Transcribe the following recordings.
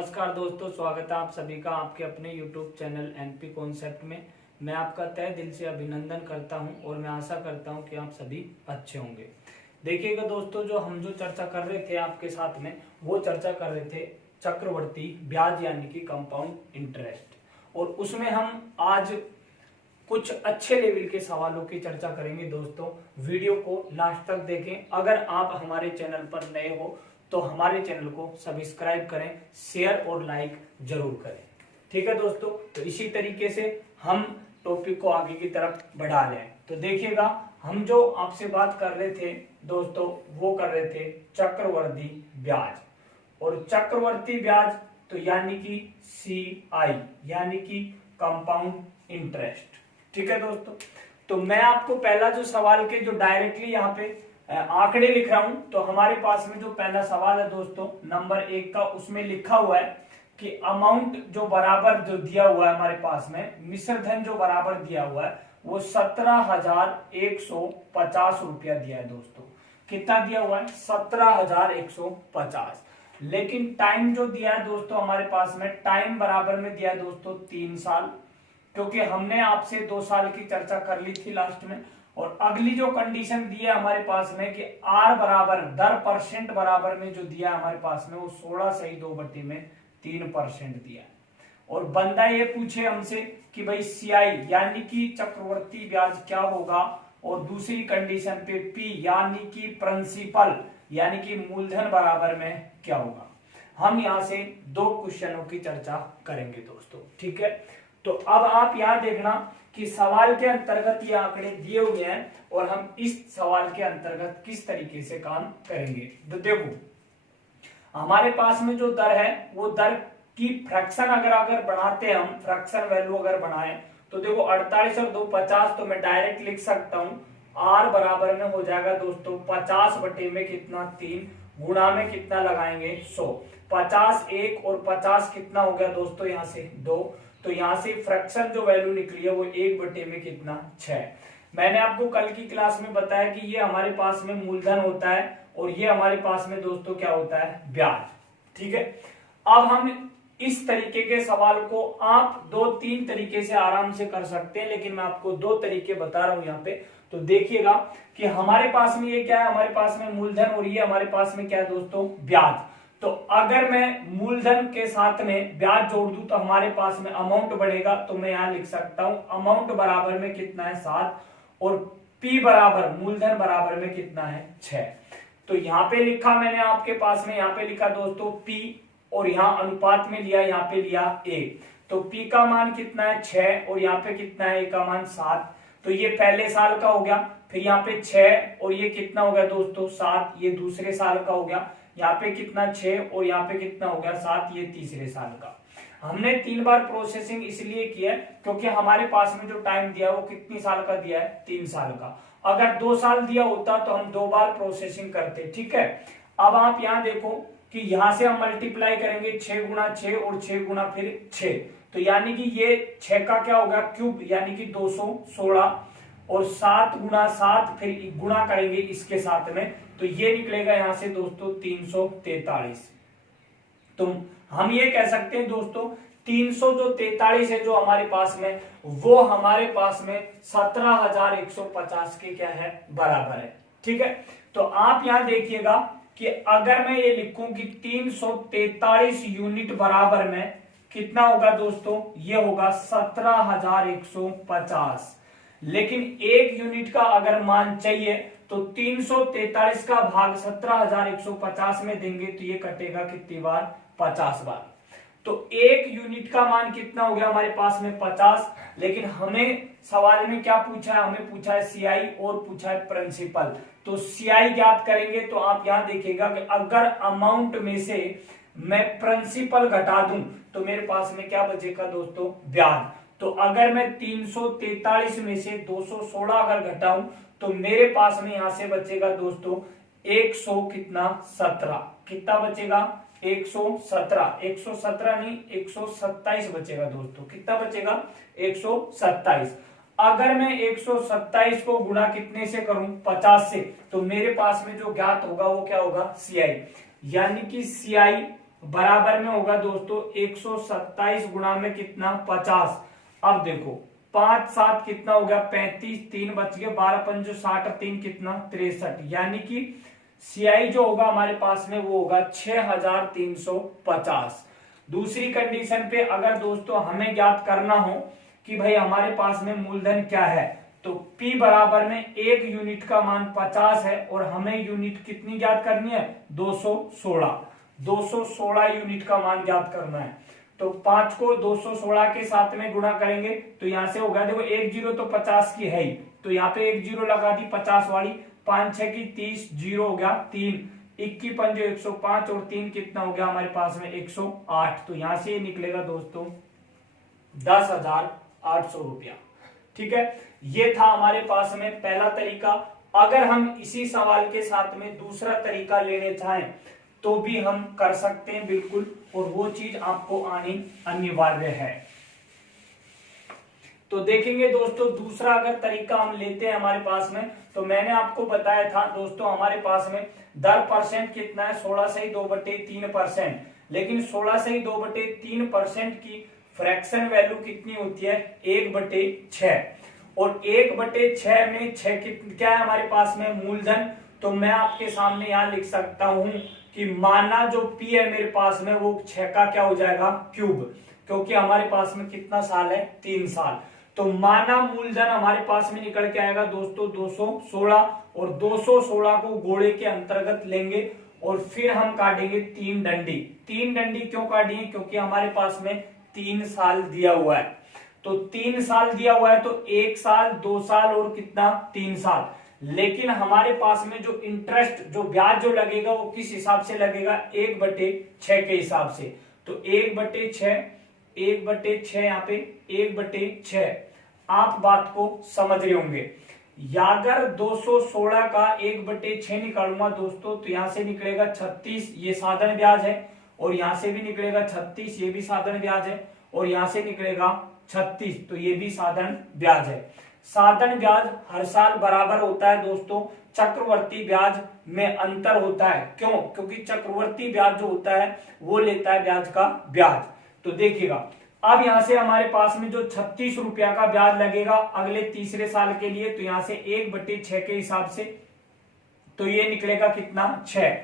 नमस्कार दोस्तों, स्वागत है आप सभी का आपके अपने YouTube चैनल एनपी कॉन्सेप्ट में। मैं आपका तहे दिल से अभिनंदन करता हूं और मैं आशा करता हूं कि आप सभी अच्छे होंगे। देखिएगा दोस्तों, जो चर्चा कर रहे थे आपके साथ में, वो चर्चा कर रहे थे चक्रवर्ती ब्याज यानी कि कंपाउंड इंटरेस्ट। और उसमें हम आज कुछ अच्छे लेवल के सवालों की चर्चा करेंगे। दोस्तों, वीडियो को लास्ट तक देखें। अगर आप हमारे चैनल पर नए हो तो हमारे चैनल को सब्सक्राइब करें, शेयर और लाइक जरूर करें। ठीक है दोस्तों, तो इसी तरीके से हम टॉपिक को आगे की तरफ बढ़ा लें। तो देखिएगा, हम जो आपसे बात कर रहे थे दोस्तों, वो कर रहे थे चक्रवर्ती ब्याज। और चक्रवर्ती ब्याज तो यानी कि CI यानी कि कंपाउंड इंटरेस्ट। ठीक है दोस्तों, तो मैं आपको पहला जो सवाल के जो डायरेक्टली यहाँ पे आंकड़े लिख रहा हूं, तो हमारे पास में जो पहला सवाल है दोस्तों नंबर 1 का, उसमें लिखा हुआ है कि अमाउंट जो बराबर जो दिया हुआ है हमारे पास में, मिश्र धन जो बराबर दिया हुआ है वो 17,150 रुपया दिया है दोस्तों। कितना दिया हुआ है? 17,150। लेकिन टाइम जो दिया है दोस्तों हमारे पास में, टाइम बराबर में दिया है दोस्तों 3 साल, क्योंकि हमने आपसे 2 साल की चर्चा कर ली थी लास्ट में। और अगली जो कंडीशन दी है हमारे पास में कि R बराबर दर परसेंट बराबर में जो दिया है हमारे पास में, वो 16 सही 2/3% दिया है। और बंदा ये पूछे हमसे कि भाई CI यानी कि चक्रवर्ती ब्याज क्या होगा, और दूसरी कंडीशन पे P यानी कि प्रिंसिपल यानी कि मूलधन बराबर में क्या होगा। हम यहां से 2 क्वेश्चनों की चर्चा करेंगे दोस्तों। ठीक है, तो अब आप यहां देखना कि सवाल के अंतर्गत ये आंकड़े दिए हुए हैं और हम इस सवाल के अंतर्गत किस तरीके से काम करेंगे। तो देखो, हमारे पास में जो दर है, वो दर की फ्रैक्शन अगर बढ़ाते हैं हम, फ्रैक्शन वैल्यू अगर बढ़ाएं, तो देखो 48 और 2 50, तो मैं डायरेक्ट लिख सकता हूं R बराबर में हो जाएगा दोस्तों 50 बटे में कितना 3, गुणा में कितना लगाएंगे 100। 50 1 और 50 कितना हो गया दोस्तों यहाँ से 2, तो यहां से फ्रैक्शन जो वैल्यू निकली है वो 1 बटे में कितना 6। मैंने आपको कल की क्लास में बताया कि ये हमारे पास में मूलधन होता है और ये हमारे पास में दोस्तों क्या होता है? ब्याज। ठीक है, अब हम इस तरीके के सवाल को आप 2-3 तरीके से आराम से कर सकते हैं, लेकिन मैं आपको 2 तरीके बता रहा हूं यहाँ पे। तो देखिएगा कि हमारे पास में ये क्या है, हमारे पास में मूलधन, और ये हमारे पास में क्या है दोस्तों? ब्याज। तो अगर मैं मूलधन के साथ में ब्याज जोड़ दूं तो हमारे पास में अमाउंट बढ़ेगा। तो मैं यहां लिख सकता हूं अमाउंट बराबर में कितना है 7, और P बराबर मूलधन बराबर में कितना है 6। तो यहां पे लिखा मैंने आपके पास में, यहां पे लिखा दोस्तों P, और यहां अनुपात में लिया, यहां पे लिया A। तो P का मान कितना है 6, और यहाँ पे कितना है A का मान 7। तो ये पहले साल का हो गया, फिर यहाँ पे 6 और ये कितना हो गया दोस्तों 7, ये दूसरे साल का हो गया। यहाँ पे कितना 6 और यहाँ पे कितना हो गया 7, ये तीसरे साल का। हमने 3 बार प्रोसेसिंग इसलिए किया क्योंकि हमारे पास में जो टाइम दिया वो कितनी साल का दिया है? 3 साल का। अगर 2 साल दिया होता तो हम 2 बार प्रोसेसिंग करते। ठीक है, अब आप यहाँ देखो कि यहां से हम मल्टीप्लाई करेंगे 6 गुणा 6 और 6 गुणा फिर 6, तो यानी कि ये 6 का क्या होगा क्यूब, यानी कि 216, और 7 गुणा 7 फिर गुणा करेंगे इसके साथ में, तो ये निकलेगा यहां से दोस्तों 343। तो हम ये कह सकते हैं दोस्तों 343 है जो हमारे पास में, वो हमारे पास में 17,150 के क्या है? बराबर है। ठीक है, तो आप यहां देखिएगा कि अगर मैं ये लिखूं कि 343 यूनिट बराबर में कितना होगा दोस्तों? ये होगा 17,150। लेकिन 1 यूनिट का अगर मान चाहिए तो 343 का भाग 17,150 में देंगे तो ये कटेगा कितनी बार? 50 बार। तो 1 यूनिट का मान कितना हो गया हमारे पास में? 50। लेकिन हमें सवाल में क्या पूछा है? हमें पूछा है CI और पूछा है प्रिंसिपल। तो CI ज्ञात करेंगे, तो आप यहां देखिएगा कि अगर अमाउंट में से मैं प्रिंसिपल घटा दूं तो मेरे पास में क्या बचेगा दोस्तों? ब्याज। तो अगर मैं 343 में से 216 अगर घटाऊं तो मेरे पास में यहां से बचेगा दोस्तों 100 कितना 17, कितना बचेगा 117, 117 नहीं 127 बचेगा दोस्तों। कितना बचेगा 127। अगर मैं 127 को गुणा कितने से करूं 50 से, तो मेरे पास में जो ज्ञात होगा वो क्या होगा CI, यानी कि CI बराबर में होगा दोस्तों 127 गुणा में कितना 50। अब देखो 5 7 कितना हो गया 35, 3 बच गए 12 पंजो 60 और 3 कितना 63, यानी कि सीआई जो होगा हमारे पास में वो होगा 6350। दूसरी कंडीशन पे अगर दोस्तों हमें ज्ञात करना हो कि भाई हमारे पास में मूलधन क्या है, तो P बराबर में 1 यूनिट का मान 50 है और हमें यूनिट कितनी ज्ञात करनी है 216 यूनिट का मान ज्ञात करना है। तो 5 को 216 के साथ में गुणा करेंगे तो यहां से होगा, देखो 1 जीरो तो 50 की है ही, तो यहाँ पे 1 जीरो लगा दी 50 वाली, 5 6 की 30, जीरो हो गया 3, 21 पंजो 105 और 3 कितना हो गया हमारे पास में 108। तो यहां से ये निकलेगा दोस्तों 10,800 रुपया। ठीक है, ये था हमारे पास में पहला तरीका। अगर हम इसी सवाल के साथ में दूसरा तरीका लेने चाहें तो भी हम कर सकते हैं बिल्कुल, और वो चीज आपको आनी अनिवार्य है। तो देखेंगे दोस्तों दूसरा अगर तरीका हम लेते हैं हमारे पास में, तो मैंने आपको बताया था दोस्तों हमारे पास में दर परसेंट कितना है 16 से 2/3%, लेकिन 16 से 2/3% की फ्रैक्शन वैल्यू कितनी होती है 1/6, और 1/6 में 6 क्या है हमारे पास में मूलधन। तो मैं आपके सामने यहां लिख सकता हूं कि माना जो P है मेरे पास में वो 6 का क्या हो जाएगा क्यूब, क्योंकि हमारे पास में कितना साल है 3 साल। तो माना मूलधन हमारे पास में निकल के आएगा दोस्तों 216, और 216 को गोले के अंतर्गत लेंगे और फिर हम काटेंगे 3 डंडी। 3 डंडी क्यों काटेंगे, क्योंकि हमारे पास में 3 साल दिया हुआ है। तो 3 साल दिया हुआ है तो 1 साल 2 साल और कितना 3 साल, लेकिन हमारे पास में जो इंटरेस्ट जो ब्याज जो लगेगा वो किस हिसाब से लगेगा 1/6 के हिसाब से। तो 1/6 यहाँ पे 1/6, आप बात को समझ रहे होंगे। या अगर 216 का 1/6 निकालूंगा दोस्तों तो यहां से निकलेगा 36, ये साधारण ब्याज है, और यहां से भी निकलेगा 36, ये भी साधारण ब्याज है, और यहां से निकलेगा 36, तो ये भी साधारण ब्याज है। साधारण ब्याज हर साल बराबर होता है दोस्तों, चक्रवर्ती ब्याज में अंतर होता है। क्यों, क्योंकि चक्रवर्ती ब्याज जो होता है वो लेता है ब्याज का ब्याज। तो देखिएगा अब यहां से हमारे पास में जो 36 रुपया का ब्याज लगेगा अगले तीसरे साल के लिए, तो यहां से 1/6 के हिसाब से, तो ये निकलेगा कितना 6।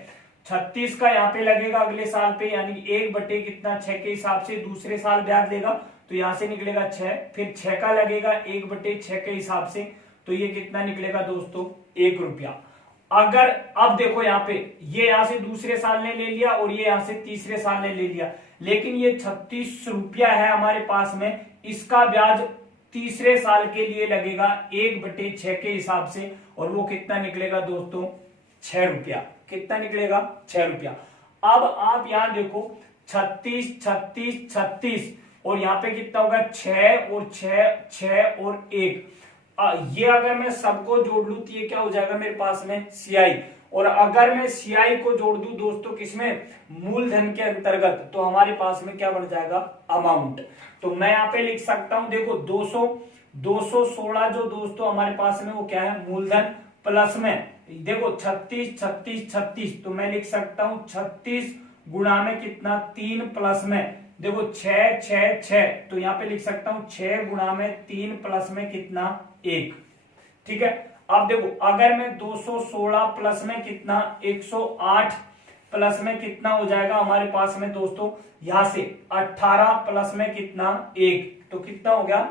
36 का यहाँ पे लगेगा अगले साल पे, यानी 1/6 के हिसाब से दूसरे साल ब्याज लेगा, तो यहां से निकलेगा 6, फिर 6 का लगेगा 1/6 के हिसाब से, तो ये कितना निकलेगा दोस्तों 1 रुपया। अगर अब देखो यहाँ पे ये यहां से दूसरे साल ने ले लिया और ये यहां से तीसरे साल ने ले लिया, लेकिन ये 36 रुपया है हमारे पास में, इसका ब्याज तीसरे साल के लिए लगेगा 1/6 के हिसाब से, और वो कितना निकलेगा दोस्तों 6 रुपया। कितना निकलेगा 6 रुपया। अब आप यहां देखो 36 36 36 और यहाँ पे कितना होगा 6 और 6 6 और 1, ये अगर मैं सबको जोड़ लूं तो ये क्या हो जाएगा मेरे पास में सीआई, और अगर मैं सीआई को जोड़ दूं दोस्तों किसमें मूलधन के अंतर्गत, तो हमारे पास में क्या बन जाएगा अमाउंट। तो मैं यहाँ पे लिख सकता हूं देखो 216 जो दोस्तों हमारे पास में वो क्या है मूलधन, प्लस में देखो 36 36 36, तो मैं लिख सकता हूं 36 गुणा में कितना 3 प्लस में देखो 6 6 6, तो यहाँ पे लिख सकता हूं 6 गुणा में 3 प्लस में कितना 1। ठीक है, अब देखो अगर मैं 216 प्लस में कितना 108 प्लस में कितना हो जाएगा हमारे पास में दोस्तों यहां से 18 प्लस में कितना 1, तो कितना हो गया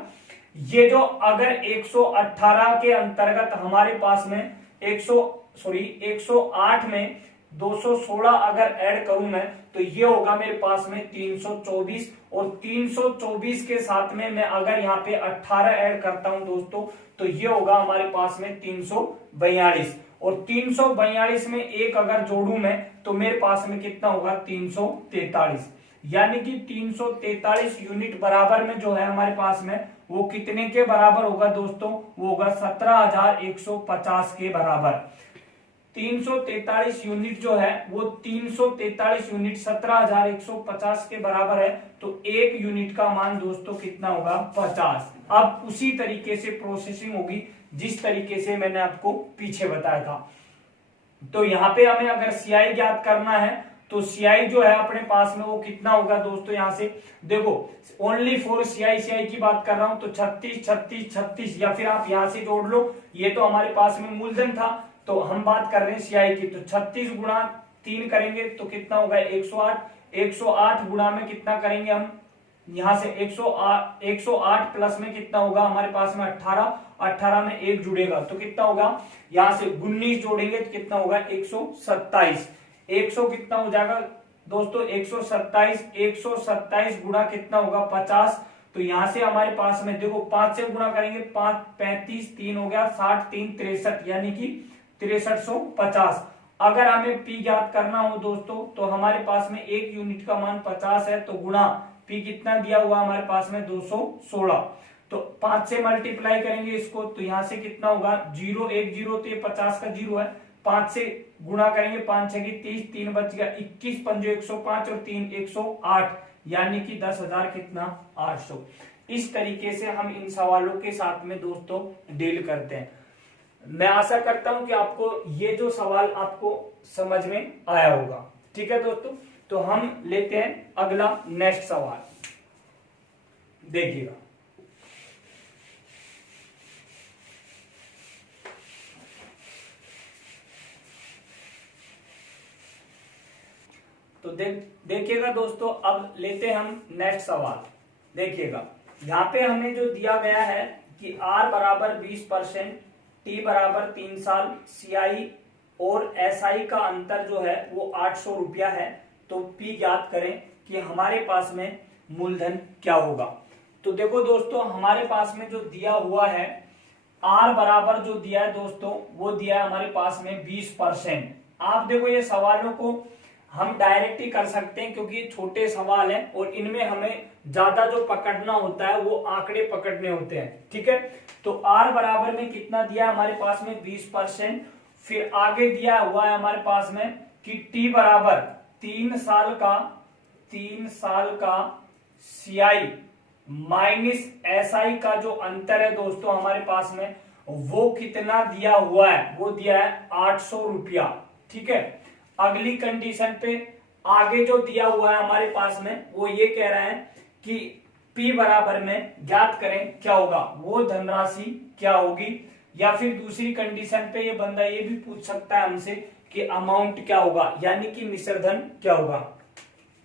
ये जो अगर 118 के अंतर्गत हमारे पास में 108 में 216 अगर ऐड करूं मैं तो ये होगा मेरे पास में 324, और 324 के साथ में मैं अगर यहाँ पे 18 ऐड करता हूं दोस्तों तो ये होगा हमारे पास में 342, और 342 में एक अगर जोड़ू मैं तो मेरे पास में कितना होगा 343, यानी कि 343 यूनिट बराबर में जो है हमारे पास में वो कितने के बराबर होगा दोस्तों, वो होगा 17,150 के बराबर। 343 यूनिट जो है वो 343 यूनिट 17,150 के बराबर है, तो एक यूनिट का मान दोस्तों कितना होगा 50। अब उसी तरीके से प्रोसेसिंग होगी जिस तरीके से मैंने आपको पीछे बताया था। तो यहाँ पे हमें अगर सीआई ज्ञात करना है तो CI जो है अपने पास में वो कितना होगा दोस्तों, यहां से देखो ओनली फॉर CI की बात कर रहा हूं तो 36 36 36, या फिर आप यहां से जोड़ लो, ये तो हमारे पास में मूलधन था, तो हम बात कर रहे हैं CI की, तो 36 गुणा 3 करेंगे तो कितना होगा 108, 108 गुणा में कितना करेंगे हम, यहां से 108 प्लस में कितना होगा हमारे पास में 18, 18 में 1 जुड़ेगा तो कितना होगा, यहां से 19 जोड़ेंगे तो कितना होगा 127, 100 कितना हो जाएगा दोस्तों 127, 127 गुणा कितना होगा 50, तो यहां से हमारे पास में देखो 5 से गुणा करेंगे 5 35, 3 हो गया 60, 3 63, यानी कि 6350। अगर हमें P ज्ञात करना हो दोस्तों तो हमारे पास में 1 यूनिट का मान 50 है, तो गुणा P कितना दिया हुआ हमारे पास में 216, तो 5 से मल्टीप्लाई करेंगे इसको तो यहां से कितना होगा 0 1 0, तो ये 50 का 0 है, 5 से गुणा करेंगे 5 6 30, 3 बच गया 21, 5 105 और 3 108, यानी कि 10,000 कितना 800। इस तरीके से हम इन सवालों के साथ में दोस्तों डील करते हैं। मैं आशा करता हूं कि आपको ये जो सवाल आपको समझ में आया होगा। ठीक है दोस्तों, तो हम लेते हैं अगला नेक्स्ट सवाल, देखिएगा। तो देखिएगा दोस्तों, अब लेते हैं हम नेक्स्ट सवाल। देखिएगा यहाँ पे हमें जो दिया गया है कि R बराबर 20%, T बराबर 3 साल, CI और SI का अंतर जो है वो 800 रुपया है, तो P ज्ञात करें कि हमारे पास में मूलधन क्या होगा। तो देखो दोस्तों, हमारे पास में जो दिया हुआ है R बराबर जो दिया है दोस्तों वो दिया है हमारे पास में 20%। आप देखो ये सवालों को हम डायरेक्ट ही कर सकते हैं क्योंकि ये छोटे सवाल हैं और इनमें हमें ज्यादा जो पकड़ना होता है वो आंकड़े पकड़ने होते हैं। ठीक है, तो R बराबर में कितना दिया हमारे पास में 20%, फिर आगे दिया हुआ है हमारे पास में कि T बराबर 3 साल का CI माइनस SI का जो अंतर है दोस्तों हमारे पास में वो कितना दिया हुआ है, वो दिया है 800 रुपया। ठीक है, अगली कंडीशन पे आगे जो दिया हुआ है हमारे पास में वो ये कह रहा है कि P बराबर में ज्ञात करें क्या होगा, वो धनराशि क्या होगी, या फिर दूसरी कंडीशन पे ये बंदा ये भी पूछ सकता है हमसे कि अमाउंट क्या होगा, यानी कि मिश्र धन क्या होगा।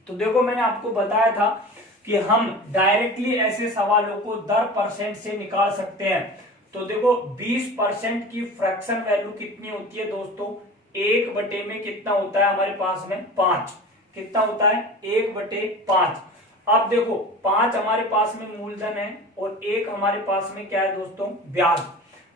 तो देखो मैंने आपको बताया था कि हम डायरेक्टली ऐसे सवालों को दर परसेंट से निकाल सकते हैं। तो देखो 20% की फ्रैक्शन वैल्यू कितनी होती है दोस्तों, 1 बटे में कितना होता है हमारे पास में 5, कितना होता है 1 बटे 5। अब देखो 5 हमारे पास में मूलधन है और 1 हमारे पास में क्या है दोस्तों ब्याज,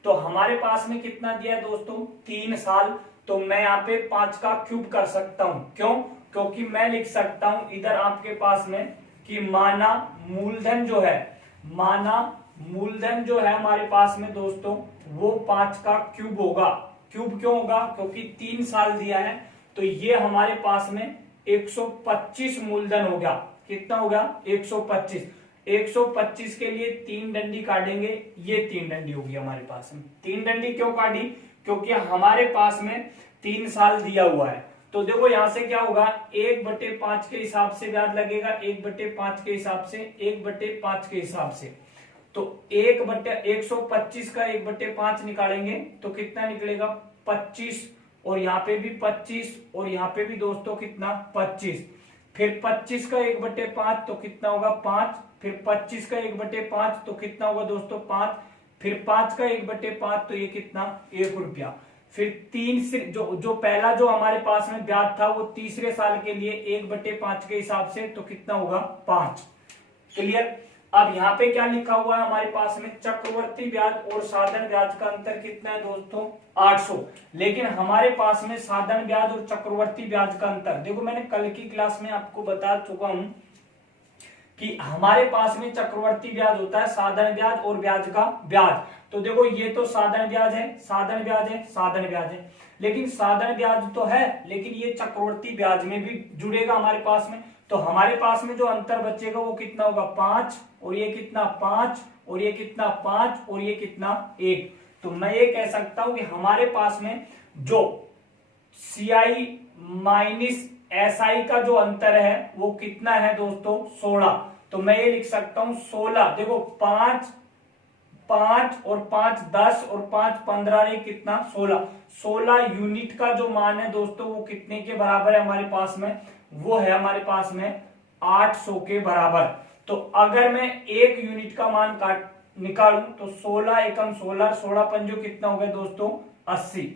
तो हमारे पास में कितना दिया है दोस्तों 3 साल, तो मैं यहाँ पे 5 का क्यूब कर सकता हूं, क्यों, क्योंकि मैं लिख सकता हूं इधर आपके पास में कि माना मूलधन जो है हमारे पास में दोस्तों वो 5 का क्यूब होगा। क्यूब क्यों होगा, क्योंकि 3 साल दिया है, तो ये हमारे पास में 125 मूलधन होगा। कितना होगा 125, 125 के लिए 3 डंडी काटेंगे, ये 3 डंडी होगी हमारे पास में। 3 डंडी क्यों काटी, क्योंकि हमारे पास में 3 साल दिया हुआ है। तो देखो यहां से क्या होगा 1 बटे 5 के हिसाब से ब्याज लगेगा, 1 बटे 5 के हिसाब से, 1 बटे 5 के हिसाब से, तो 1 बटे 125 का 1 बटे 5 निकालेंगे तो कितना निकलेगा 25, और यहाँ पे भी 25 और यहाँ पे भी दोस्तों कितना 25, फिर 25 का 1 बटे 5 तो कितना होगा 5, फिर 25 का 1 बटे 5 तो कितना होगा दोस्तों 5, फिर 5 का 1 बटे 5 तो ये कितना 1 रुपया, फिर 3 से जो पहला जो हमारे पास में ब्याज था वो तीसरे साल के लिए 1 बटे 5 के हिसाब से तो कितना होगा 5। क्लियर। अब यहाँ पे क्या लिखा हुआ है हमारे पास में चक्रवर्ती ब्याज और साधन ब्याज का अंतर कितना है दोस्तों 800, लेकिन हमारे पास में साधन ब्याज और चक्रवर्ती ब्याज का अंतर देखो मैंने कल की क्लास में आपको बता चुका हूं कि हमारे पास में चक्रवर्ती ब्याज होता है साधन ब्याज और ब्याज का ब्याज। तो देखो ये तो साधन ब्याज है, साधन ब्याज है, साधन ब्याज है, लेकिन साधन ब्याज तो है लेकिन ये चक्रवर्ती ब्याज में भी जुड़ेगा हमारे पास में, तो हमारे पास में जो अंतर बचेगा वो कितना होगा 5, और ये कितना 5, और ये कितना 5, और ये कितना 1। तो मैं ये कह सकता हूं कि हमारे पास में जो CI माइनस एसआई का जो अंतर है वो कितना है दोस्तों 16। तो मैं ये लिख सकता हूं 16, देखो 5 5 और 5 10 और 5 15 नहीं कितना 16, 16 यूनिट का जो मान है दोस्तों वो कितने के बराबर है हमारे पास में, वो है हमारे पास में 800 के बराबर। तो अगर मैं एक यूनिट का मान काट निकालूं तो 16 एकम 16, 16 पंजो कितना हो गया दोस्तों 80,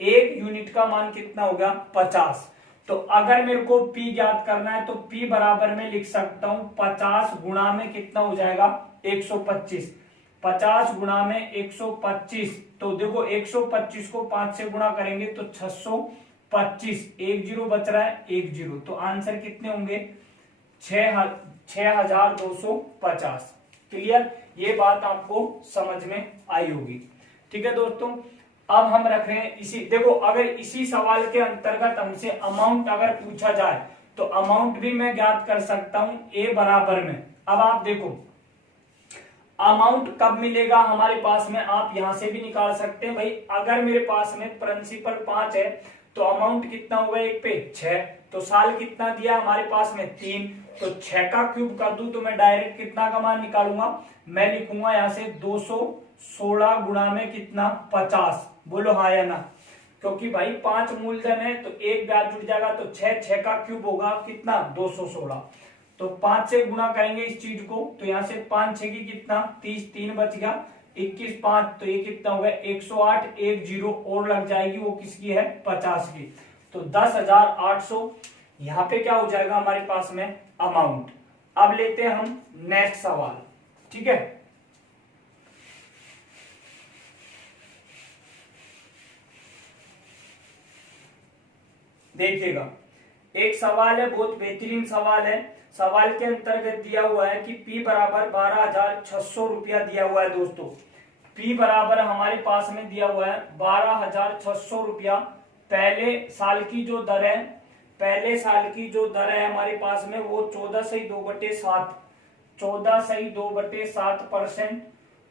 एक यूनिट का मान कितना होगा 50। तो अगर मेरे को P ज्ञात करना है तो P बराबर में लिख सकता हूं 50 गुणा में कितना हो जाएगा 125, 50 गुणा में 125। तो देखो 125 को 5 से गुणा करेंगे तो 625, एक जीरो बच रहा है एक जीरो, तो आंसर कितने होंगे 6250। क्लियर, ये बात आपको समझ में आई होगी। ठीक है दोस्तों, अब हम रख रहे हैं इसी, देखो अगर इसी सवाल के अंतर्गत हमसे अमाउंट अगर पूछा जाए तो अमाउंट भी मैं ज्ञात कर सकता हूं ए बराबर में। अब आप देखो अमाउंट कब मिलेगा हमारे पास में, आप यहां से भी निकाल सकते हैं भाई। अगर मेरे पास में प्रिंसिपल 5 है तो अमाउंट कितना होगा एक पे 6, तो साल कितना दिया हमारे पास में 3, तो 6 का क्यूब कर दूं तो मैं डायरेक्ट कितना का मान निकालूंगा, मैं लिखूंगा यहां से 216 गुणा में कितना 50। बोलो हाँ या ना, क्योंकि भाई 5 मूलधन है तो एक ब्याज जुड़ जाएगा, तो 6 का क्यूब होगा कितना 216, तो 5 से गुणा करेंगे इस चीज को, तो यहां से 5 6 की कितना 30, 3 बच गया 21 5, तो ये कितना होगा 108, एक जीरो और लग जाएगी, वो किसकी है 50 की, तो 10,800 यहाँ पे क्या हो जाएगा हमारे पास में अमाउंट। अब लेते हैं हम नेक्स्ट सवाल। ठीक है, देखिएगा एक सवाल है, बहुत बेहतरीन सवाल है। सवाल के अंतर्गत दिया हुआ है कि P बराबर 12,600 रुपया दिया हुआ है दोस्तों। P बराबर हमारे पास में दिया हुआ है 12,600 रुपया। पहले साल की जो दर है, पहले साल की जो दर है हमारे पास में वो 14/2/7, 14/2/7%,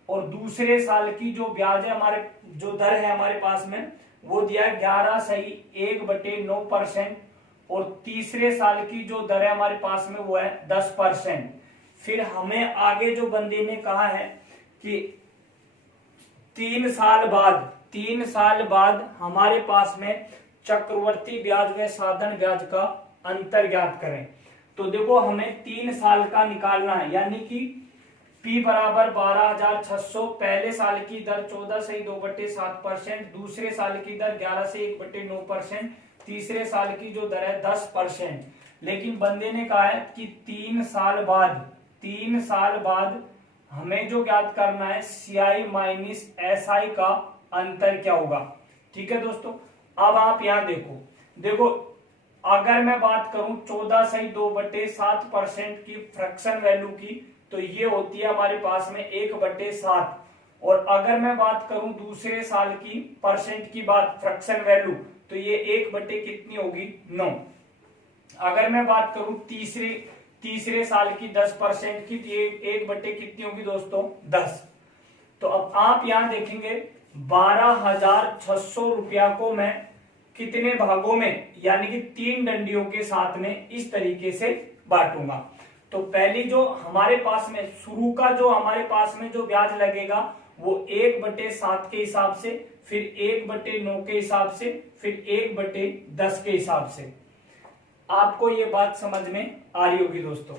और दूसरे साल की जो ब्याज है हमारे, जो दर है हमारे पास में वो दिया 11/1/9%, और तीसरे साल की जो दर है हमारे पास में वो है 10%। फिर हमें आगे जो बंदे ने कहा है कि 3 साल बाद हमारे पास में चक्रवर्ती ब्याज व साधन ब्याज का अंतर ज्ञात करें। तो देखो हमें 3 साल का निकालना है, यानी कि P बराबर 12,600, पहले साल की दर 14/2/7%, दूसरे साल की दर 11/1/9%, तीसरे साल की जो दर है 10%। लेकिन बंदे ने कहा है कि 3 साल बाद हमें जो ज्ञात करना है CI माइनस SI का अंतर क्या होगा। ठीक है दोस्तों, अब आप यहां देखो अगर मैं बात करूं 14/2/7% की फ्रैक्शन वैल्यू की, तो ये होती है हमारे पास में 1/7, और अगर मैं बात करूं दूसरे साल की परसेंट की बात फ्रैक्शन वैल्यू, तो ये 1/ कितनी होगी 9। अगर मैं बात करूं तीसरे साल की 10% की, तो ये 1/ कितनी होगी दोस्तों 10। तो अब आप यहां देखेंगे 12,600 रुपया को मैं कितने भागों में, यानी कि 3 डंडियों के साथ में इस तरीके से बांटूंगा। तो पहली जो हमारे पास में शुरू का जो हमारे पास में जो ब्याज लगेगा वो 1/7 के हिसाब से, फिर 1/9 के हिसाब से, फिर 1/10 के हिसाब से। आपको ये बात समझ में आ रही होगी दोस्तों।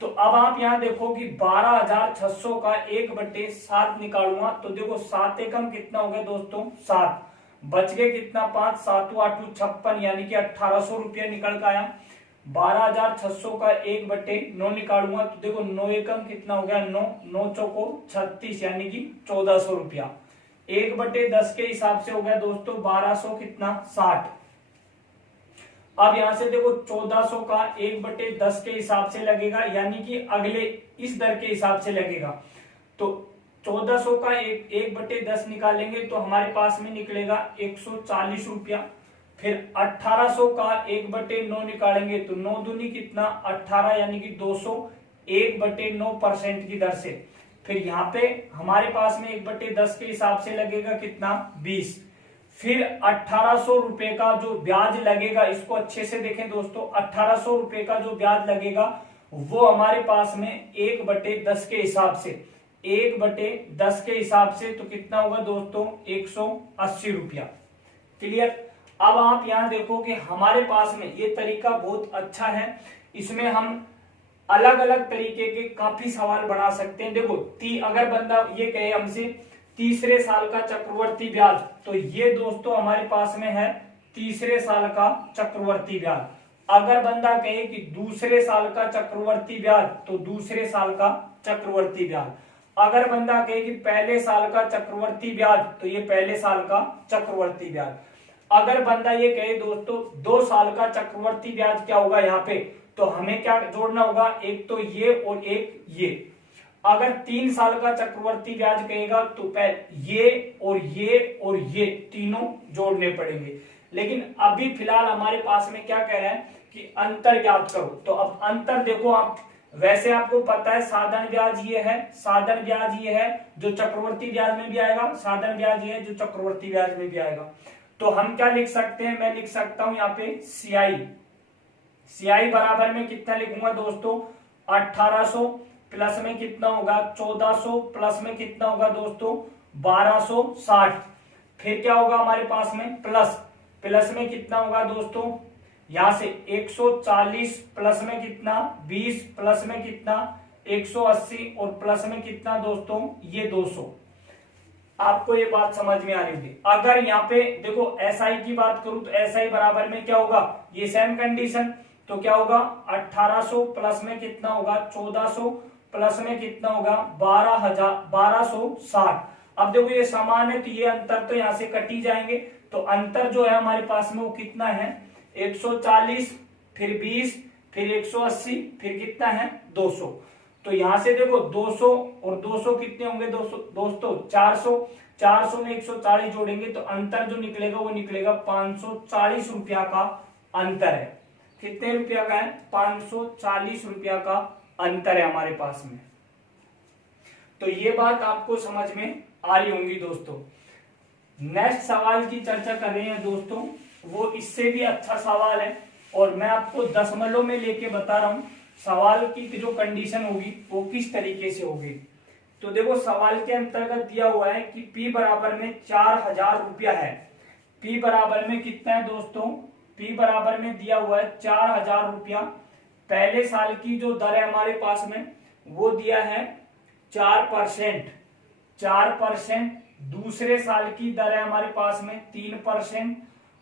तो अब आप यहां देखो कि 12,600 का 1/7 निकालूंगा, तो देखो 7 एकम कितना हो गया दोस्तों 7, बच गए कितना 5, 7 8 56, यानी कि 1,800 रुपया निकल का आया। 12,600 का 1/9 निकालूंगा, तो देखो 9 एकम कितना हो गया 9, 9 चौको 36, यानी कि 1,400 रुपया। 1/10 के हिसाब से हो गया दोस्तों 1200 कितना 60। अब यहां से देखो 1400 का 1/10 के हिसाब से लगेगा, यानी कि अगले इस दर के हिसाब से लगेगा। तो 1400 का 1/10 निकालेंगे तो हमारे पास में निकलेगा 140 रुपया। फिर 1800 का 1/9 निकालेंगे तो 9 दूनी कितना 18, यानी कि 200, 1/9% की दर से। फिर यहाँ पे हमारे पास में 1/10 के हिसाब से लगेगा कितना 20। फिर 1800 रुपए का जो ब्याज लगेगा, इसको अच्छे से देखें दोस्तों, 1800 रुपए का जो ब्याज लगेगा वो हमारे पास में 1/10 के हिसाब से, 1/10 के हिसाब से तो कितना होगा दोस्तों, 180 रुपया। क्लियर। अब आप यहां देखो कि हमारे पास में ये तरीका बहुत अच्छा है, इसमें हम अलग अलग तरीके के काफी सवाल बना सकते हैं। देखो अगर बंदा ये कहे हमसे तीसरे साल का चक्रवर्ती ब्याज, तो ये दोस्तों हमारे पास में है तीसरे साल का चक्रवर्ती ब्याज। अगर बंदा कहे कि दूसरे साल का चक्रवर्ती ब्याज, तो दूसरे साल का चक्रवर्ती ब्याज। अगर बंदा कहे कि पहले साल का चक्रवर्ती ब्याज, तो ये पहले साल का चक्रवर्ती ब्याज। अगर बंदा ये कहे दोस्तों 2 साल का चक्रवर्ती ब्याज क्या होगा यहाँ पे, तो हमें क्या जोड़ना होगा, एक तो ये और एक ये। अगर 3 साल का चक्रवर्ती ब्याज कहेगा तो ये और ये तीनों जोड़ने पड़ेंगे। लेकिन अभी फिलहाल हमारे पास में क्या कह रहा है कि अंतर ज्ञात करो। तो अब अंतर देखो आप, वैसे आपको पता है साधारण ब्याज ये है, साधारण ब्याज ये है जो चक्रवर्ती ब्याज में भी आएगा, साधारण ब्याज ये है जो चक्रवर्ती ब्याज में भी आएगा। तो हम क्या लिख सकते हैं, मैं लिख सकता हूं यहाँ पे CI बराबर में कितना लिखूंगा दोस्तों, 1800 प्लस में कितना होगा 1400 प्लस में कितना होगा दोस्तों 1260। फिर क्या होगा हमारे पास में प्लस में कितना होगा दोस्तों, यहां से 140 प्लस में कितना 20 प्लस में कितना 180 और प्लस में कितना दोस्तों ये 200। आपको ये बात समझ में आ रही होगी। अगर यहाँ पे देखो SI की बात करूं तो SI बराबर में क्या होगा, ये सेम कंडीशन, तो क्या होगा 1800 प्लस में कितना होगा 1400 प्लस में कितना होगा 1260। अब देखो ये समान है तो ये अंतर तो यहां से कट ही जाएंगे, तो अंतर जो है हमारे पास में वो कितना है 140 फिर 20 फिर 180 फिर कितना है 200। तो यहां से देखो 200 और 200 कितने होंगे दोस्तों 400 में 140 जोड़ेंगे तो अंतर जो निकलेगा वो निकलेगा 540 रुपया का अंतर है। कितने रुपया का है, 540 रुपया का अंतर है हमारे पास में। तो ये बात आपको समझ में आ रही होंगी दोस्तों। नेक्स्ट सवाल की चर्चा कर रहे हैं दोस्तों, वो इससे भी अच्छा सवाल है और मैं आपको दशमलव में लेके बता रहा हूं सवाल की जो कंडीशन होगी वो किस तरीके से होगी। तो देखो सवाल के अंतर्गत दिया हुआ है कि P बराबर में 4000 रुपया है। P बराबर में कितना है दोस्तों, P बराबर में दिया हुआ है 4000 रुपया। पहले साल की जो दर है हमारे पास में वो दिया है 4%, दूसरे साल की दर है हमारे पास में 3%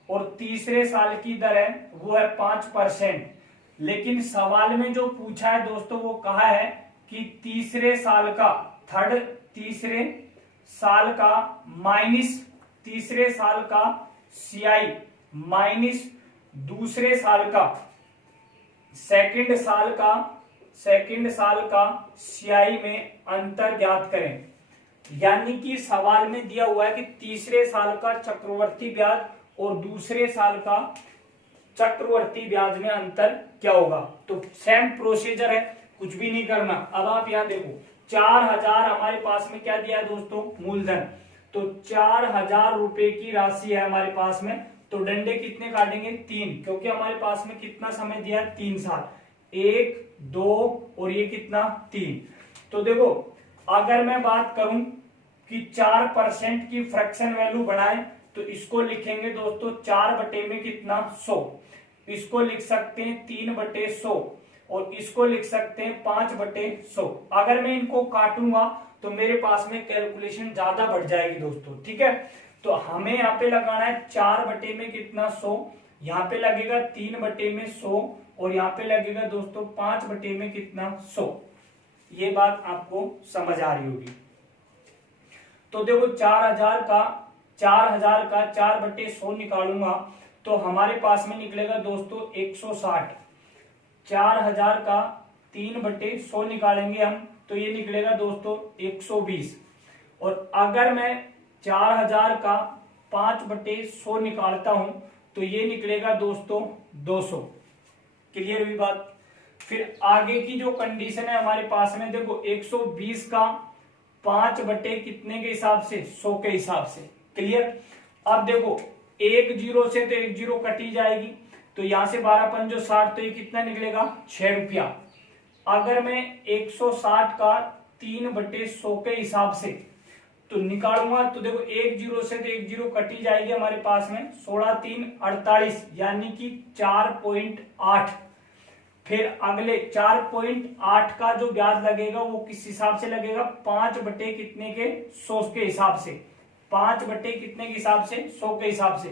और तीसरे साल की दर है वो है 5%। लेकिन सवाल में जो पूछा है दोस्तों वो कहा है कि तीसरे साल का CI माइनस दूसरे साल का सेकंड साल का CI में अंतर ज्ञात करें। यानी कि सवाल में दिया हुआ है कि तीसरे साल का चक्रवर्ती ब्याज और दूसरे साल का चक्रवर्ती ब्याज में अंतर क्या होगा। तो सेम प्रोसीजर है, कुछ भी नहीं करना। अब आप यहां देखो 4000 हमारे पास में क्या दिया है दोस्तों, मूलधन। तो 4000 रुपए की राशि है हमारे पास में, तो डंडे कितने काटेंगे 3, क्योंकि हमारे पास में कितना समय दिया है 3 साल, 1 2 और ये कितना 3। तो देखो अगर मैं बात करूं कि 4% की फ्रैक्शन वैल्यू बढ़ाएं तो इसको लिखेंगे दोस्तों 4 में कितना 100, इसको लिख सकते हैं 3/100 और इसको लिख सकते हैं 5/100। अगर मैं इनको काटूंगा तो मेरे पास में कैलकुलेशन ज्यादा बढ़ जाएगी दोस्तों, ठीक है। तो हमें यहाँ पे लगाना है 4 में कितना 100, यहाँ पे लगेगा 3 में 100 और यहाँ पे लगेगा दोस्तों 5 में कितना 100। ये बात आपको समझ आ रही होगी। तो देखो 4000 का 4/100 निकालूंगा तो हमारे पास में निकलेगा दोस्तों 160। 4000 का 3/100 निकालेंगे हम तो ये निकलेगा दोस्तों 120। और अगर मैं 4000 का 5/100 निकालता हूं तो ये निकलेगा दोस्तों 200। क्लियर हुई बात। फिर आगे की जो कंडीशन है हमारे पास में देखो 120 का 5 बटे कितने के हिसाब से 100 के हिसाब से। क्लियर। अब देखो एक जीरो से तो एक जीरो कटी जाएगी, तो यहां से 12 पंजो 60, तो ये कितना निकलेगा 6 रुपया। अगर मैं 160 का 3/100 के हिसाब से तो निकालूंगा, तो देखो एक जीरो से तो एक जीरो कटी जाएगी हमारे पास में, 16 3 48 यानी कि 4.8। फिर अगले 4.8 का जो ब्याज लगेगा वो किस हिसाब से लगेगा, 5/100 के हिसाब से, 100 के हिसाब से।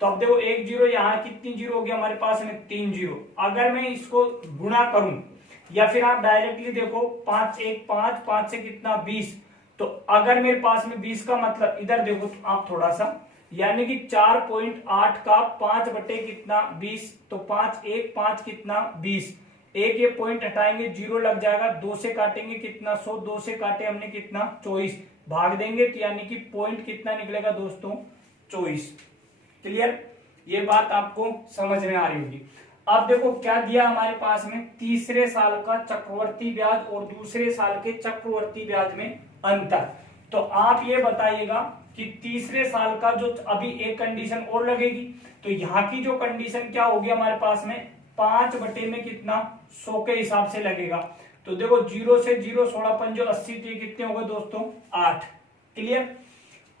तो अब देखो एक जीरो, यहाँ कितनी जीरो हो गया हमारे पास में 3 जीरो। अगर मैं इसको गुणा करूं या फिर आप डायरेक्टली देखो 5 1 5, 5 से कितना 20, तो अगर मेरे पास में 20 का मतलब इधर देखो तो आप थोड़ा सा, यानी कि 4.8 का 5/20, तो 5 1 5 कितना 20, एक ये पॉइंट हटाएंगे जीरो लग जाएगा, 2 से काटेंगे कितना 100, 2 से काटे हमने कितना 24, भाग देंगे तो यानी कि पॉइंट कितना निकलेगा दोस्तों 24। क्लियर, ये बात आपको समझ में आ रही होगी। अब देखो क्या दिया हमारे पास में, तीसरे साल का चक्रवर्ती ब्याज और दूसरे साल के चक्रवर्ती ब्याज में अंतर। तो आप ये बताइएगा कि तीसरे साल का जो, अभी एक कंडीशन और लगेगी, तो यहाँ की जो कंडीशन क्या होगी हमारे पास में 5/100 के हिसाब से लगेगा। तो देखो जीरो से जीरो 16 पंजो 80, तो ये कितने हो गए दोस्तों 8। क्लियर,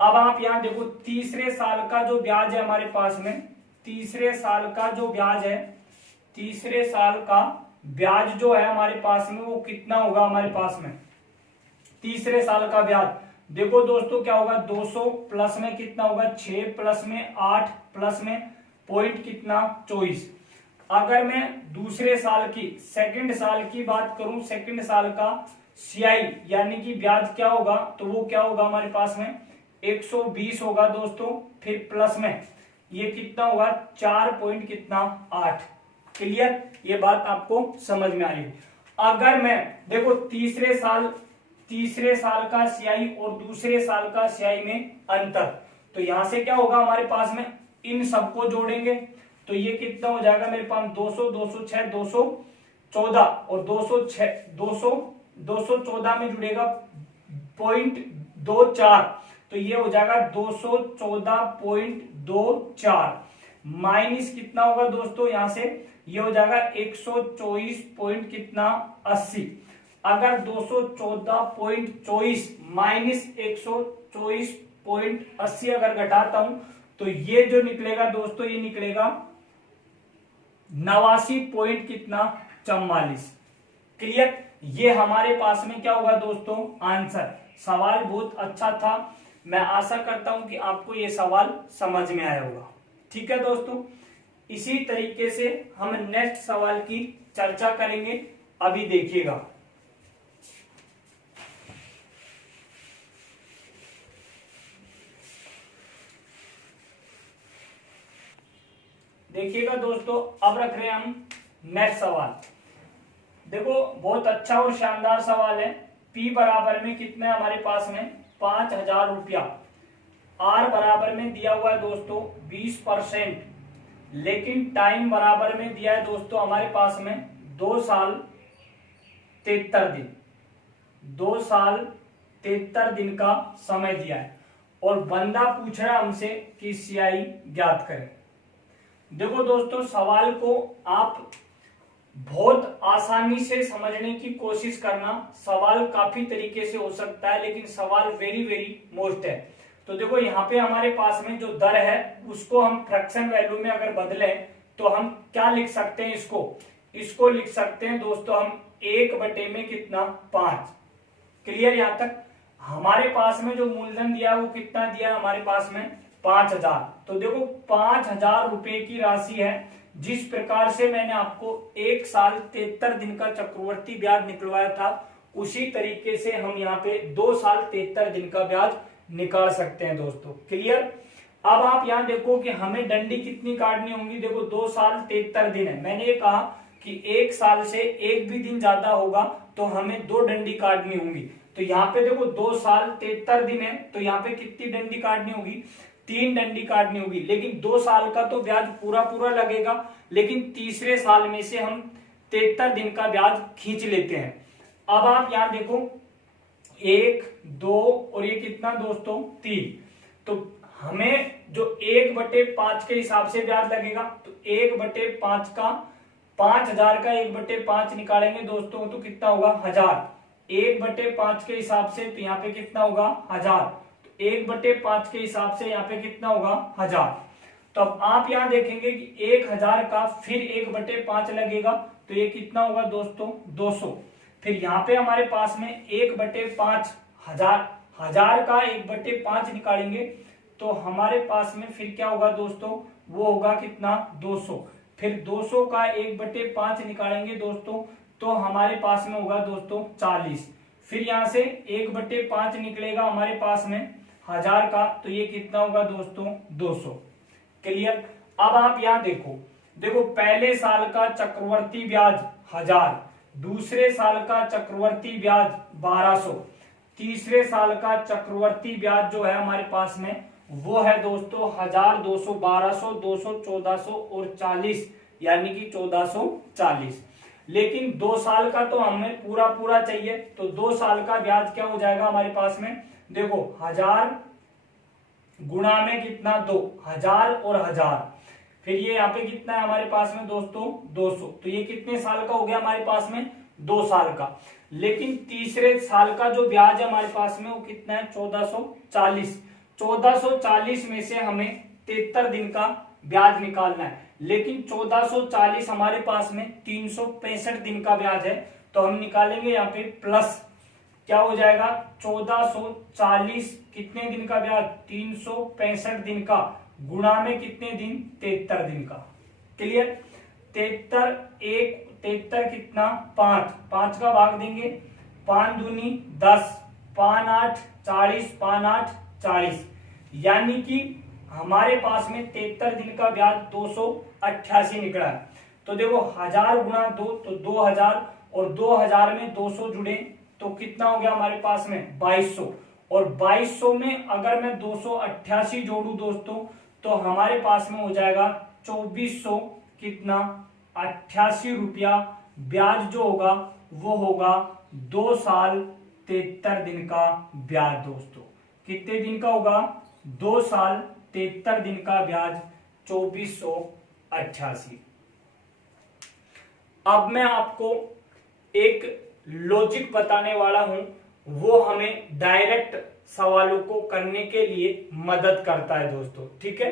अब आप यहाँ देखो तीसरे साल का जो ब्याज है हमारे पास में, तीसरे साल का जो ब्याज है, तीसरे साल का ब्याज जो है हमारे पास में वो कितना होगा हमारे पास में, तीसरे साल का ब्याज देखो दोस्तों क्या होगा 200 प्लस में कितना होगा 6 प्लस में 8 प्लस में पॉइंट कितना 24। अगर मैं दूसरे साल की, सेकंड साल की बात करूं, सेकंड साल का सीआई यानी कि ब्याज क्या होगा, तो वो क्या होगा हमारे पास में 120 होगा दोस्तों, फिर प्लस में ये कितना होगा 4 पॉइंट कितना 8। क्लियर, ये बात आपको समझ में आ रही है। अगर मैं देखो तीसरे साल का सीआई और दूसरे साल का सीआई में अंतर, तो यहां से क्या होगा हमारे पास में, इन सबको जोड़ेंगे तो ये कितना हो जाएगा मेरे पास 200 206 214 और 214 में जुड़ेगा 0.24, तो ये हो जाएगा 214.24 माइनस कितना होगा दोस्तों यहां से, ये हो जाएगा 124 पॉइंट कितना 80। अगर 214.24 माइनस 124.80 अगर घटाता हूं तो ये जो निकलेगा दोस्तों, ये निकलेगा 89 पॉइंट कितना 44। क्लियर, ये हमारे पास में क्या होगा दोस्तों आंसर। सवाल बहुत अच्छा था, मैं आशा करता हूं कि आपको ये सवाल समझ में आया होगा। ठीक है दोस्तों, इसी तरीके से हम नेक्स्ट सवाल की चर्चा करेंगे। अभी देखिएगा, देखिएगा दोस्तों, अब रख रहे हैं हम नेक्स्ट सवाल। देखो बहुत अच्छा और शानदार सवाल है। P बराबर में कितना हमारे पास में 5000 रुपया, R बराबर में दिया हुआ है दोस्तों 20%, लेकिन टाइम बराबर में दिया है दोस्तों हमारे पास में 2 साल 73 दिन, 2 साल 73 दिन का समय दिया है और बंदा पूछ रहा है हमसे कि सीआई ज्ञात करें। देखो दोस्तों, सवाल को आप बहुत आसानी से समझने की कोशिश करना। सवाल काफी तरीके से हो सकता है, लेकिन सवाल वेरी वेरी मोस्ट है। तो देखो यहाँ पे हमारे पास में जो दर है उसको हम फ्रैक्शन वैल्यू में अगर बदलें तो हम क्या लिख सकते हैं, इसको लिख सकते हैं दोस्तों हम 1/में कितना 5। क्लियर, यहां तक हमारे पास में जो मूलधन दिया है वो कितना दिया है हमारे पास में 5000। तो देखो 5000 रुपए की राशि है। जिस प्रकार से मैंने आपको 1 साल 73 दिन का चक्रवर्ती ब्याज निकलवाया था, उसी तरीके से हम यहाँ पे 2 साल 73 दिन का ब्याज निकाल सकते हैं दोस्तों। क्लियर, अब आप यहाँ देखो कि हमें डंडी कितनी काटनी होंगी। देखो 2 साल 73 दिन है, मैंने ये कहा कि 1 साल से एक भी दिन ज्यादा होगा तो हमें 2 डंडी काटनी होंगी। तो यहाँ पे देखो 2 साल 73 दिन है, तो यहाँ पे कितनी डंडी काटनी होगी, 3 डंडी काटनी होगी। लेकिन 2 साल का तो ब्याज पूरा पूरा लगेगा, लेकिन तीसरे साल में से हम 73 दिन का ब्याज खींच लेते हैं। अब आप यहाँ देखो 1 2 और ये कितना दोस्तों 3, तो हमें जो 1/5 के हिसाब से ब्याज लगेगा, तो 1/5 का 5,000 का 1/5 निकालेंगे दोस्तों तो कितना होगा 1,000। 1/5 के हिसाब से तो यहाँ पे कितना होगा 1,000। तो 1/5 के हिसाब से यहाँ पे कितना होगा 1,000। तो अब आप यहाँ देखेंगे कि 1,000 का फिर 1/5 लगेगा, तो ये कितना होगा दोस्तों 200। फिर यहाँ पे हमारे पास में 1/5 हजार का 1/5 निकालेंगे तो हमारे पास में फिर क्या होगा दोस्तों, वो होगा कितना 200। फिर 200 का 1/5 निकालेंगे दोस्तों तो हमारे पास में होगा दोस्तों 40। फिर यहाँ से 1/5 निकलेगा हमारे पास में 1000 का, तो ये कितना होगा दोस्तों 200। क्लियर। अब आप यहाँ देखो पहले साल का चक्रवर्ती ब्याज 1000, दूसरे साल का चक्रवर्ती ब्याज 1200, तीसरे साल का चक्रवर्ती ब्याज जो है हमारे पास में वो है दोस्तों 1000, 200, 1200, 200, 1400 और 40, यानी कि 1440। लेकिन 2 साल का तो हमें पूरा चाहिए, तो 2 साल का ब्याज क्या हो जाएगा हमारे पास में, देखो 1000 गुणा में कितना 2, 1000 और 1000, फिर ये यहाँ पे कितना है हमारे पास में दोस्तों 200। तो ये कितने साल का हो गया हमारे पास में 2 साल का। लेकिन तीसरे साल का जो ब्याज है हमारे पास में वो कितना है 1440। 1440 में से हमें 73 दिन का ब्याज निकालना है, लेकिन 1440 हमारे पास में 365 दिन का ब्याज है, तो हम निकालेंगे यहाँ पे प्लस क्या हो जाएगा 1440 कितने दिन का ब्याज 365 दिन का, गुणा में कितने दिन 73 दिन का। क्लियर। 73 कितना 5 का भाग देंगे, 5 दूनी 10, 5 8 40, 5 8 40, यानी कि हमारे पास में 73 दिन का ब्याज 288 निकला है। तो देखो 1000 गुणा 2 तो 2000, और 2000 में 200 जुड़े तो कितना हो गया हमारे पास में 2200, और 2200 में अगर मैं 288 जोड़ू दोस्तों तो हमारे पास में हो जाएगा 2400 कितना 88 रुपया ब्याज जो होगा वो होगा 2 साल 73 दिन का ब्याज दोस्तों। कितने दिन का होगा 2 साल 73 दिन का ब्याज 2488। अब मैं आपको एक लॉजिक बताने वाला हूं, वो हमें डायरेक्ट सवालों को करने के लिए मदद करता है दोस्तों। ठीक है,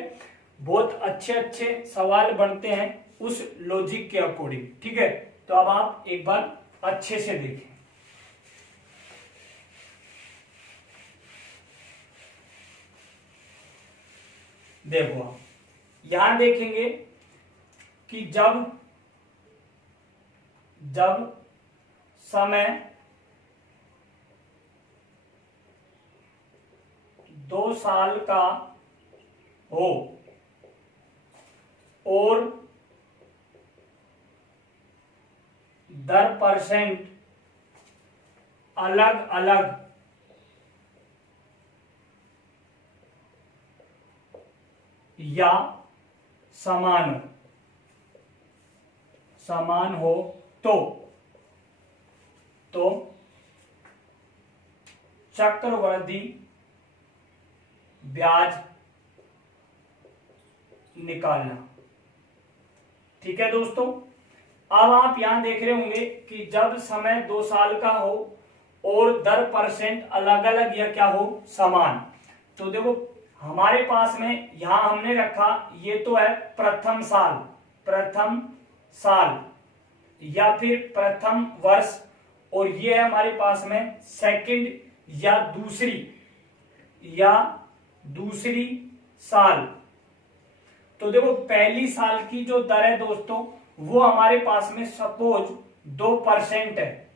बहुत अच्छे सवाल बनते हैं उस लॉजिक के अकॉर्डिंग। ठीक है, तो अब आप एक बार अच्छे से देखें। देखो आप यहां देखेंगे कि जब समय 2 साल का हो और 10% अलग अलग या समान हो तो चक्रवृद्धि ब्याज निकालना। ठीक है दोस्तों, अब आप यहां देख रहे होंगे कि जब समय 2 साल का हो और 10% अलग अलग या क्या हो समान, तो देखो हमारे पास में यहां हमने रखा ये तो है प्रथम साल या फिर प्रथम वर्ष, और ये है हमारे पास में सेकंड या दूसरी साल। तो देखो पहली साल की जो दर है दोस्तों वो हमारे पास में सपोज 2% है,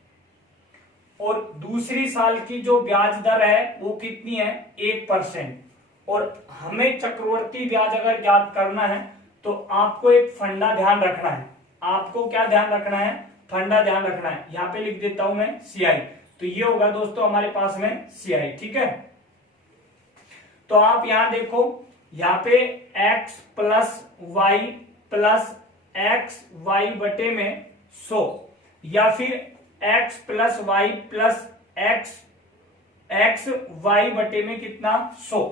और दूसरी साल की जो ब्याज दर है वो कितनी है 1%। और हमें चक्रवर्ती ब्याज अगर ज्ञात करना है तो आपको एक फंडा ध्यान रखना है। आपको क्या ध्यान रखना है, फंडा ध्यान रखना है। यहां पे लिख देता हूं मैं CI, तो ये होगा दोस्तों हमारे पास में CI। ठीक है, तो आप यहां देखो यहां पे x प्लस y बटे में 100, या फिर x plus Y plus x y बटे में कितना 100,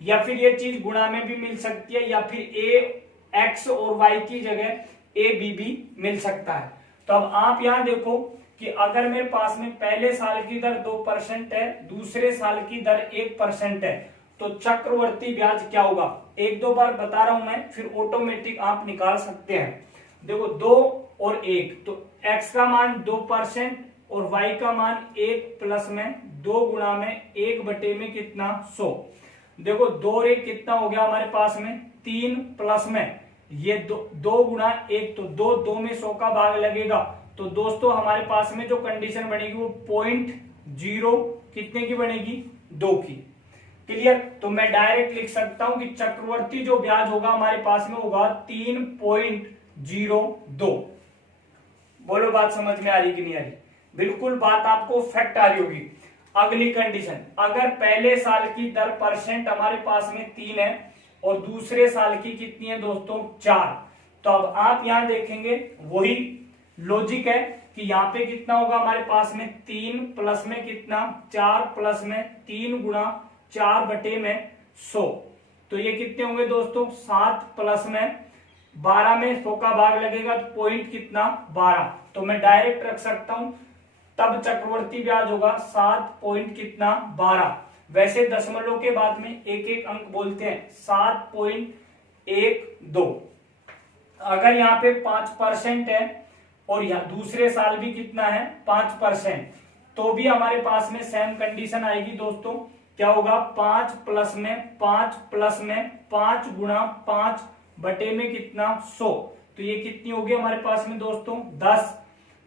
या फिर ये चीज गुणा में भी मिल सकती है, या फिर ए एक्स और वाई की जगह ए बी भी मिल सकता है। तो अब आप यहां देखो कि अगर मेरे पास में पहले साल की दर 2% है, दूसरे साल की दर 1% है, तो चक्रवर्ती ब्याज क्या होगा। एक दो बार बता रहा हूं मैं, फिर ऑटोमेटिक आप निकाल सकते हैं। देखो 2 और 1, तो x का मान 2% और y का मान 1 प्लस में 2 गुणा में 1 बटे में कितना 100। देखो 2 और 1 कितना हो गया हमारे पास में 3 प्लस में ये 2 गुणा 1, तो 2 में 100 का भाग लगेगा। तो दोस्तों हमारे पास में जो कंडीशन बनेगी वो 0.0 कितने की बनेगी 2 की। क्लियर। तो मैं डायरेक्ट लिख सकता हूं कि चक्रवर्ती जो ब्याज होगा हमारे पास में होगा 3.02। बोलो बात समझ में आ रही कि नहीं आ रही। बिल्कुल बात आपको फैक्ट आ रही होगी। अगली कंडीशन, अगर पहले साल की दर परसेंट हमारे पास में 3 है और दूसरे साल की कितनी है दोस्तों 4, तो अब आप यहां देखेंगे वही लॉजिक है कि यहाँ पे कितना होगा हमारे पास में 3 प्लस में कितना 4 प्लस में 3 गुणा 4 बटे में 100, तो ये कितने होंगे दोस्तों 7 प्लस में 12 में 100 का भाग लगेगा, तो पॉइंट कितना 12। तो मैं डायरेक्ट रख सकता हूं तब चक्रवर्ती ब्याज होगा 7 पॉइंट कितना 12। वैसे दशमलव के बाद में एक एक अंक बोलते हैं 7.12। अगर यहाँ पे 5% है और यहाँ दूसरे साल भी कितना है 5%, तो भी हमारे पास में सेम कंडीशन आएगी दोस्तों। क्या होगा 5 प्लस में 5 प्लस में 5 गुणा 5 बटे में कितना 100, तो ये कितनी होगी हमारे पास में दोस्तों 10।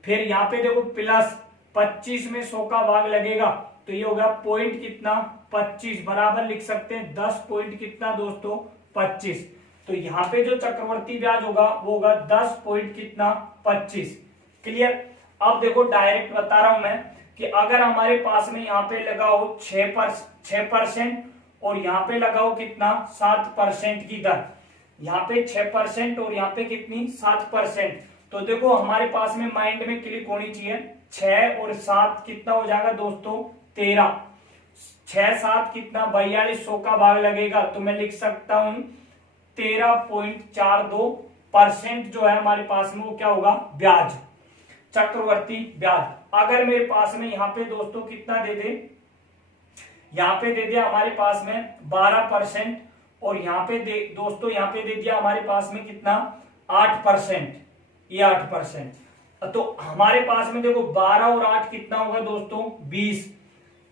फिर यहाँ पे देखो प्लस 25 में 100 का भाग लगेगा, तो ये होगा पॉइंट कितना 25, बराबर लिख सकते हैं 10 पॉइंट कितना दोस्तों 25। तो यहाँ पे जो चक्रवर्ती ब्याज होगा वो होगा 10 पॉइंट कितना 25। क्लियर। अब देखो डायरेक्ट बता रहा हूं मैं कि अगर हमारे पास में यहाँ पे लगाओ 6% और यहाँ पे लगाओ कितना 7% की दर, यहाँ पे 6% और यहाँ पे कितनी 7%, तो देखो हमारे पास में माइंड में क्लिक होनी चाहिए 6 और 7 कितना हो जाएगा दोस्तों 13, 6 7 कितना 4200 का भाग लगेगा, तो मैं लिख सकता हूं 13.42% जो है हमारे पास में वो क्या होगा ब्याज, चक्रवर्ती ब्याज। अगर मेरे पास में यहाँ पे दोस्तों कितना दे दे, यहाँ पे दे दिया हमारे पास में 12% और यहाँ पे दे दोस्तों यहाँ पे दे दिया हमारे पास में कितना 8%, ये 8%, तो हमारे पास में देखो 12 और 8 कितना होगा दोस्तों 20।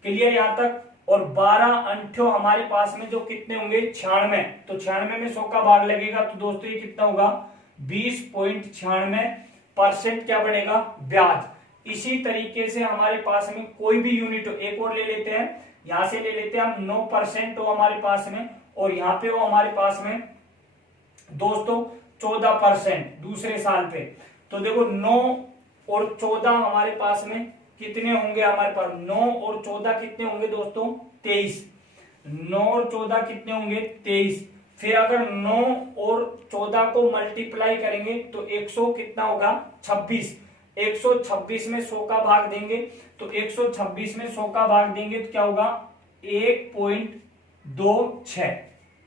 क्लियर यहाँ तक। और 12 अंठ्यो हमारे पास में जो कितने होंगे 96, तो 96 में 100 का भाग लगेगा, तो दोस्तों ये कितना होगा 20.96% क्या बनेगा ब्याज। इसी तरीके से हमारे पास में कोई भी यूनिट हो, एक और ले लेते हैं, यहां से ले लेते हैं हम 9% हो हमारे पास में, और यहाँ पे हो हमारे पास में दोस्तों 14% दूसरे साल पे, तो देखो 9 और 14 हमारे पास में कितने होंगे, हमारे पास 9 और 14 कितने होंगे दोस्तों 23, 9 और 14 कितने होंगे 23। फिर अगर 9 और 14 को मल्टीप्लाई करेंगे तो 100 कितना होगा 26, 126 में 100 का भाग देंगे, तो 126 में 100 का भाग देंगे तो क्या होगा 1.26।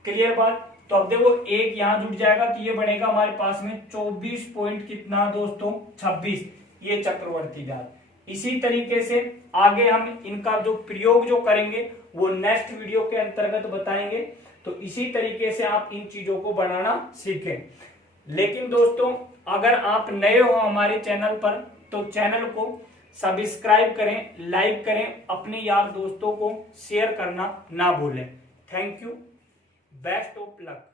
क्लियर बात। तो अब देखो एक यहां जुड़ जाएगा तो ये बनेगा हमारे पास में 24 पॉइंट कितना दोस्तों 26, ये चक्रवर्ती ब्याज। इसी तरीके से आगे हम इनका जो प्रयोग जो करेंगे वो नेक्स्ट वीडियो के अंतर्गत बताएंगे, तो इसी तरीके से आप इन चीजों को बनाना सीखें। लेकिन दोस्तों अगर आप नए हो हमारे चैनल पर तो चैनल को सब्सक्राइब करें, लाइक करें, अपने यार दोस्तों को शेयर करना ना भूलें। Thank you, best of luck.